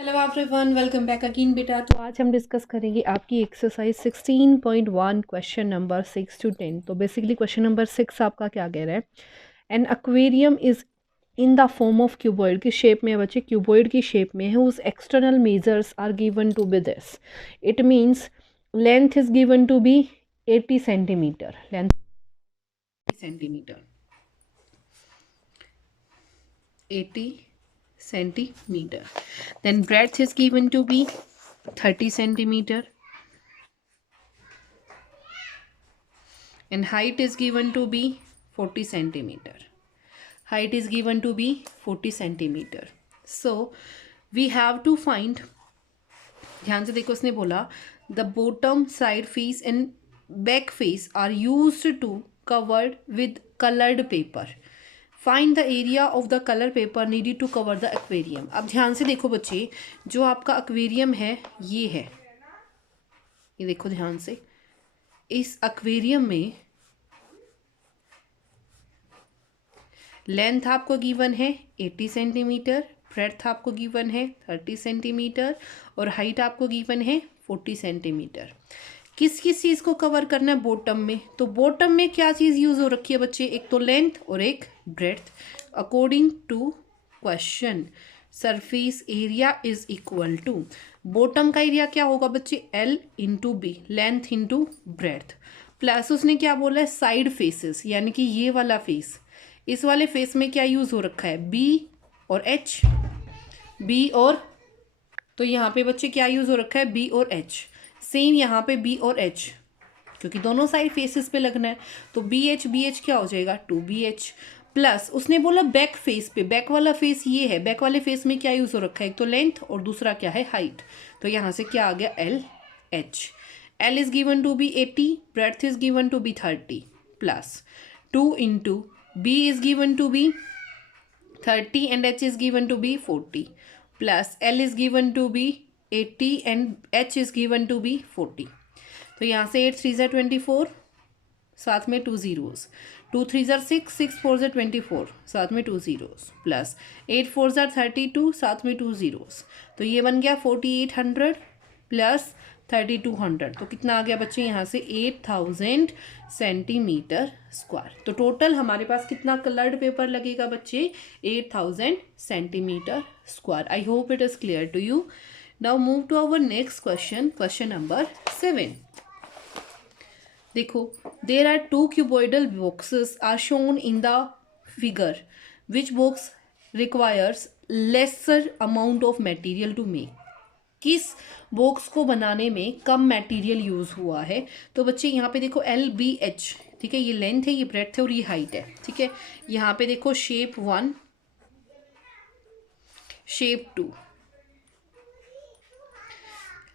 Hello everyone, welcome back again बेटा। तो आज हम डिस्कस करेंगे आपकी एक्सरसाइज 16.1 क्वेश्चन नंबर 6 to 10। तो बेसिकली क्वेश्चन नंबर 6 आपका क्या कह रहा है, an aquarium is in the form of cuboid की शेप में है बच्चे, क्यूबॉइड की शेप में है। उस external measures are given to be this, it means length is given to be 80 centimetre, length centimetre 80 centimeter, then breadth is given to be 30 centimeter and height is given to be 40 centimeter. Height is given to be 40 centimeter. So we have to find, ध्यान से देखो, उसने बोला the bottom side face and back face are used to covered with colored paper. Find the area of the colour paper needed to cover the aquarium. अब ध्यान से देखो बच्चे, जो आपका एक्वेरियम है ये है, ये देखो ध्यान से, इस एक्वेरियम में लेंथ आपको गिवन है 80 सेंटीमीटर, ब्रेड्थ आपको गिवन है 30 सेंटीमीटर और हाइट आपको गिवन है 40 सेंटीमीटर। किस किस चीज़ को कवर करना है बॉटम में? तो बॉटम में क्या चीज़ यूज़ हो रखी है बच्चे? एक तो लेंथ और एक breadth. According to question surface area is equal to, bottom का एरिया क्या होगा बच्चे? L into B, length into breadth, plus उसने क्या बोला है? साइड फेसेस, यानी कि ये वाला फेस, इस वाले फेस में क्या यूज़ हो रखा है? B और H, B और, तो यहाँ पे बच्चे क्या यूज़ हो रखा है? B और H। सेम यहाँ पे B और H, क्योंकि दोनों साइड फेसेस पे लगना है, तो बी एच क्या हो जाएगा? 2BH। प्लस उसने बोला बैक फेस पे, बैक वाला फेस ये है, बैक वाले फेस में क्या यूज़ हो रखा है? एक तो लेंथ और दूसरा क्या है? हाइट। तो यहाँ से क्या आ गया? LH। L is given to be 80, breadth is given to be 30, plus 2 into B is given to be 30 and H is given to be 40, plus L is given to be 80 and H is given to be 40। तो यहाँ से 8 3 24, साथ में 2 zeros, 2 3 6, 6 4 24, साथ में 2 zeros, plus 8 4 32, साथ में 2 zeros। तो ये बन गया 4800 प्लस 3200, तो कितना आ गया बच्चे? यहाँ से 8000 सेंटीमीटर स्क्वायर। तो टोटल हमारे पास कितना कलर्ड पेपर लगेगा बच्चे? 8000 centimetre square. I hope it is clear to you. Now move to our next question, question number 7। देखो, there are 2 cuboidal boxes are shown in the figure, which box requires lesser amount of material to make. किस box को बनाने में कम material use हुआ है? तो बच्चे यहाँ पे देखो LBH, ठीक है, ये लेंथ है, ये ब्रेड्थ है और ये हाइट है, ठीक है। यहाँ पे देखो शेप 1, शेप 2,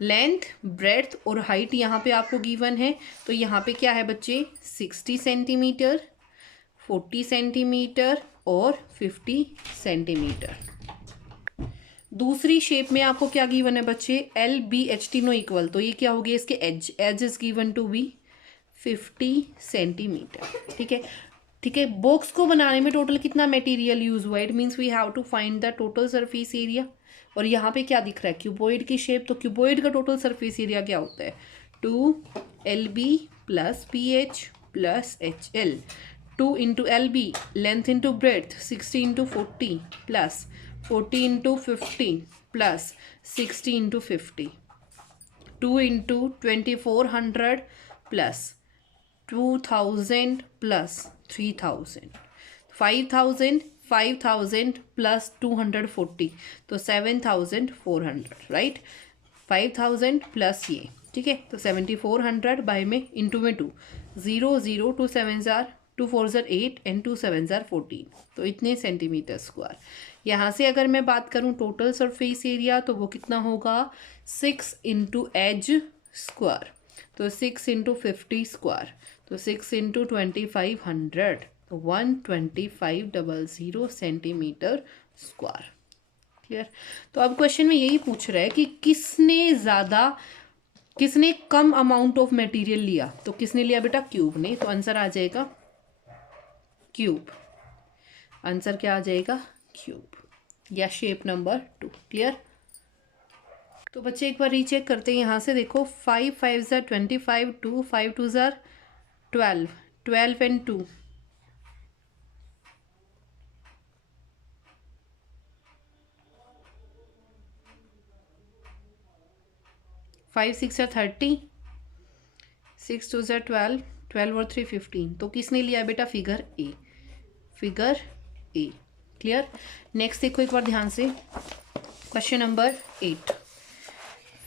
लेंथ, ब्रेड्थ और हाइट यहाँ पे आपको गिवन है। तो यहाँ पे क्या है बच्चे? 60 सेंटीमीटर, 40 सेंटीमीटर और 50 सेंटीमीटर। दूसरी शेप में आपको क्या गिवन है बच्चे? LBH, तीनों इक्वल, तो ये क्या हो गया? इसके edge is given to be 50 centimetre, ठीक है। ठीक है, बॉक्स को बनाने में टोटल कितना मटेरियल यूज हुआ? It means we have to find the total surface area. और यहाँ पे क्या दिख रहा है? क्यूबॉइड की शेप, तो क्यूबॉइड का टोटल सरफेस एरिया क्या होता है? 2LB plus PH plus HL। 2 into LB, length into breadth, 60 into 40 plus 40 into 15 plus 60 into 50, 2 into 2400 plus 2000 plus 3000, 5000, 5000 plus 240, तो 7400, राइट। 5000 प्लस ये, ठीक है, तो 7400 बाय में इंटू में 2, 0 0 2 7 जार 2 4 जार 8 एंड 2 7 जार 14, तो इतने सेंटीमीटर स्क्वायर। यहाँ से अगर मैं बात करूँ टोटल सरफेस एरिया, तो वो कितना होगा? 6 इंटू एज स्क्वायर, तो 6 इंटू 50 स्क्वायर, तो 6 इंटू 2500, तो 12500 सेंटीमीटर स्क्वायर। क्लियर? तो अब क्वेश्चन में यही पूछ रहा है कि किसने कम अमाउंट ऑफ मटेरियल लिया? तो किसने लिया बेटा? क्यूब ने। तो आंसर आ जाएगा क्यूब। आंसर क्या आ जाएगा? क्यूब, या शेप नंबर 2। क्लियर? तो बच्चे एक बार रीचेक करते हैं यहाँ से, देखो 5 5 ज़ा 25, 2 5 2 ज़ा 12, 12 एंड 2 5 6 ज़ा 30, 6 2 ज़ा 12, 12 और 3 15। तो किसने लिया बेटा? Figure A, figure A. Clear. Next देखो एक बार ध्यान से, question number 8।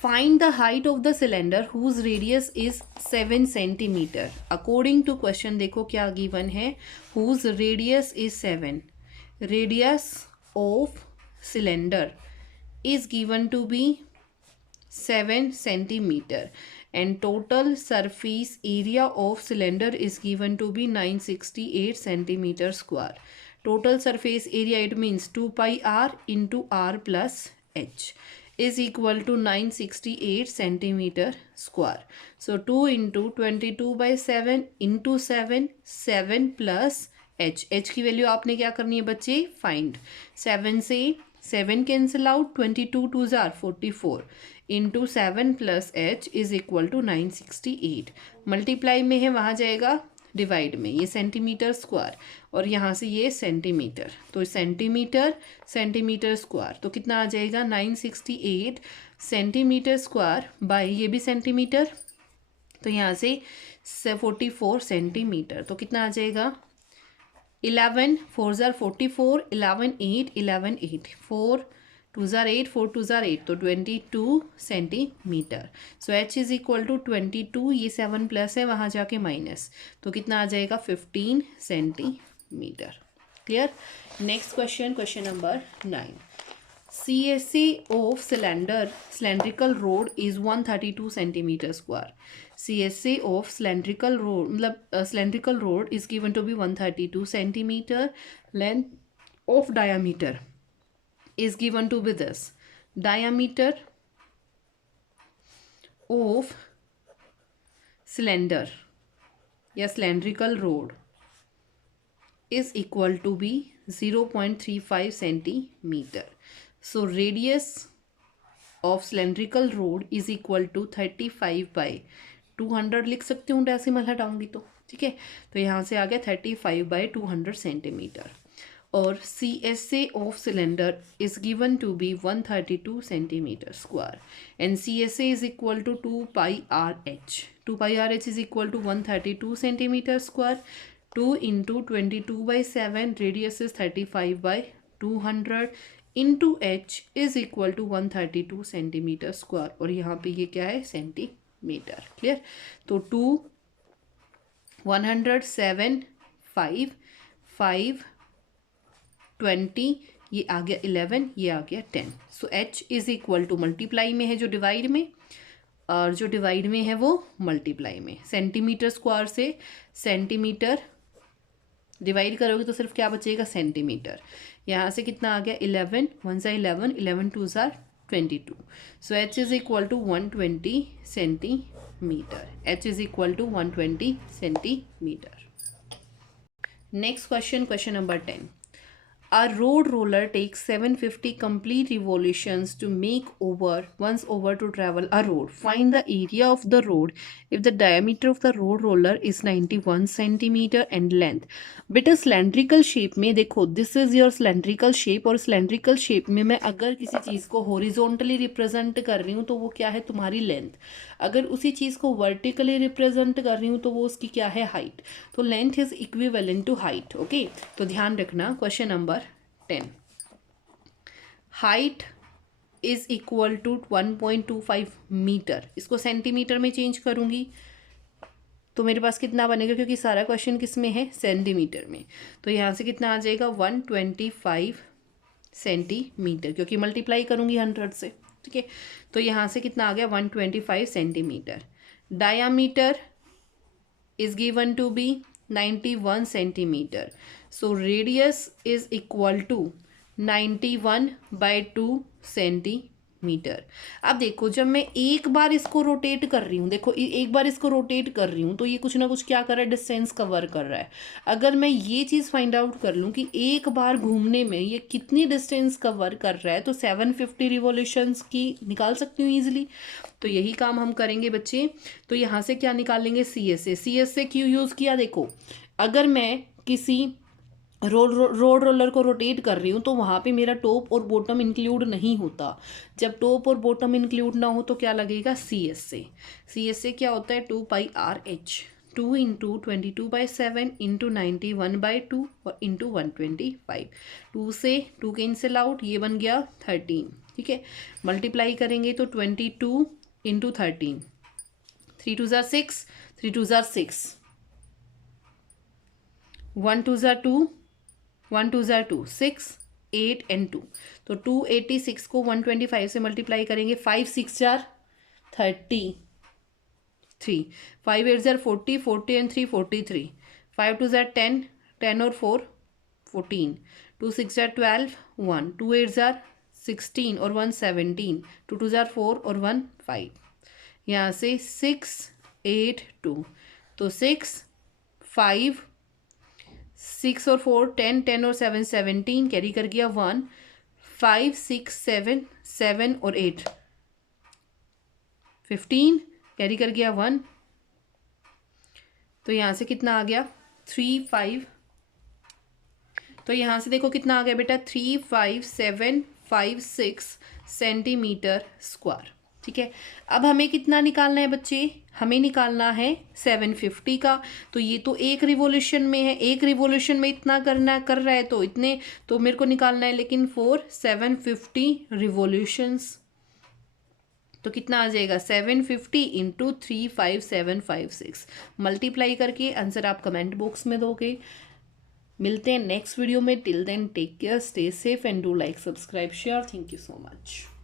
Find the height of the cylinder whose radius is 7 centimetre. According to question देखो क्या गिवन है, whose radius is 7, radius of cylinder is given to be 7 centimeter and total surface area of cylinder is given to be 968 centimeter square. Total surface area, it means 2 pi r into r plus h is equal to 968 centimeter square. So 2 into 22 by 7 into 7, 7 plus h, h की value आपने क्या करनी है बच्चे? Find. 7 से 7 cancel out, 22 2 ज़ार 44 into 7 plus H is equal to 968। Multiply में है, वहाँ जाएगा डिवाइड में, ये सेंटीमीटर स्क्वायर और यहाँ से ये सेंटीमीटर, तो सेंटीमीटर सेंटीमीटर स्क्वायर, तो कितना आ जाएगा? 968 सेंटीमीटर स्क्वायर बाई ये भी सेंटीमीटर, तो यहाँ से 44 सेंटीमीटर, तो कितना आ जाएगा? 11 4 ज़ार 44, 11 8, 11 8, 4 2 ज़ार 8, 4 2 ज़ार 8, तो 22 centimetre. So H is equal to 22, ये 7 प्लस है, वहाँ जाके माइनस, तो कितना आ जाएगा? 15 centimetre. Clear. Next question, question number 9। CSA of cylindrical rod is 132 centimeter square. CSA of cylindrical rod मतलब cylindrical rod is given to be 132 centimeter. Length of diameter is given to be this. Diameter of cylinder या cylindrical rod is equal to be 0.35 centimeter. So radius of cylindrical rod is equal to 35 by 200 लिख सकती हूँ, decimal हटाऊंगी तो, ठीक है। तो यहाँ से आ गया 35 by 200 सेंटीमीटर। और CSA of cylinder is given to be 132 centimeter square and CSA is equal to 2 pi RH. 2 pi RH is equal to 132 centimeter square. 2 into 22 by 7, radius is 35 by 200 into h is equal to 132 centimetre square, और यहाँ पे ये क्या है? Centimetre. Clear. तो 2 100 7 5 5 20, ये आ गया 11, ये आ गया 10। So h is equal to, multiply में है जो डिवाइड में, और जो डिवाइड में है वो मल्टीप्लाई में। सेंटीमीटर स्क्वायर से सेंटीमीटर डिवाइड करोगे तो सिर्फ क्या बचेगा? सेंटीमीटर। यहाँ से कितना आ गया? 11 1 ज़ा 11, 11 2 ज़ा 22। So h is equal to 120 centimetre. h is equal to 120 centimetre. Next question, question number 10। A road roller takes 750 complete revolutions to make once over to travel a road. Find the area of the road if the diameter of the road roller is 91 centimeter and length. बेटा cylindrical shape में देखो, this is your cylindrical shape, और cylindrical shape में मैं अगर किसी चीज़ को horizontally represent कर रही हूँ तो वो क्या है? तुम्हारी लेंथ। अगर उसी चीज़ को वर्टिकली रिप्रेजेंट कर रही हूँ तो वो उसकी क्या है? हाइट। तो length is equivalent to height. Okay, तो ध्यान रखना। Question number 10, height is equal to 1.25 metre. इसको सेंटीमीटर में चेंज करूंगी तो मेरे पास कितना बनेगा? क्योंकि सारा क्वेश्चन किस में है? सेंटीमीटर में। तो यहाँ से कितना आ जाएगा? 125 सेंटीमीटर, क्योंकि मल्टीप्लाई करूंगी 100 से, ठीक है। तो यहाँ से कितना आ गया? 125 centimetre. Diameter is given to be 91 centimeter. So radius is equal to 91 by 2 centimeter. Metre. अब देखो जब मैं एक बार इसको रोटेट कर रही हूँ, देखो एक बार इसको रोटेट कर रही हूँ तो ये कुछ ना कुछ क्या कर रहा है, डिस्टेंस कवर कर रहा है। अगर मैं ये चीज़ फाइंड आउट कर लूँ कि एक बार घूमने में ये कितनी डिस्टेंस कवर कर रहा है, तो 750 रिवॉल्यूशंस की निकाल सकती हूँ ईजिली। तो यही काम हम करेंगे बच्चे। तो यहाँ से क्या निकालेंगे, सी एस से क्यों यूज़ किया, देखो अगर मैं किसी रोड रोलर को रोटेट कर रही हूँ तो वहाँ पे मेरा टॉप और बॉटम इंक्लूड नहीं होता। जब टॉप और बॉटम इंक्लूड ना हो तो क्या लगेगा, सी एस से क्या होता है 2πRH, 2 इंटू 22/7 इंटू 91/2 और इंटू 125। 2 से 2 कैंसिल आउट, ये बन गया 13। ठीक है, मल्टीप्लाई करेंगे तो 22 into 13, 3 2 tsar 6, 3 2 tsar 6, 1 2 tsar 2, 1 2 tsar 2, 6 8 and 2। तो 286 को 125 से मल्टीप्लाई करेंगे, 5 6 ज़ार 33, 5 8 ज़ार 40, 40 एंड 3 43, 5 2 ज़ार 10, 10 और 4 14, 2 6 ज़ार 12, 1 2 8 ज़ार 16 और 1 17, 2 2 ज़ार 4 और 1 5। यहाँ से 6 8 2, तो 6 5 6 और 4 10, 10 और 7 17, कैरी कर गया 1, 5 6 7 7 और 8 15, कैरी कर गया 1। तो यहाँ से कितना आ गया 3 5, तो यहाँ से देखो कितना आ गया बेटा 35756 सेंटीमीटर स्क्वायर। ठीक है, अब हमें कितना निकालना है बच्चे, हमें निकालना है 750 का। तो ये तो एक रिवॉल्यूशन में है, एक रिवॉल्यूशन में इतना करना कर रहा है तो इतने, तो मेरे को निकालना है लेकिन फॉर 750 रिवॉल्यूशंस। तो कितना आ जाएगा 750 इंटू 35756, मल्टीप्लाई करके आंसर आप कमेंट बॉक्स में दोगे। मिलते हैं नेक्स्ट वीडियो में, till then take care, stay safe and do like subscribe share. Thank you so much.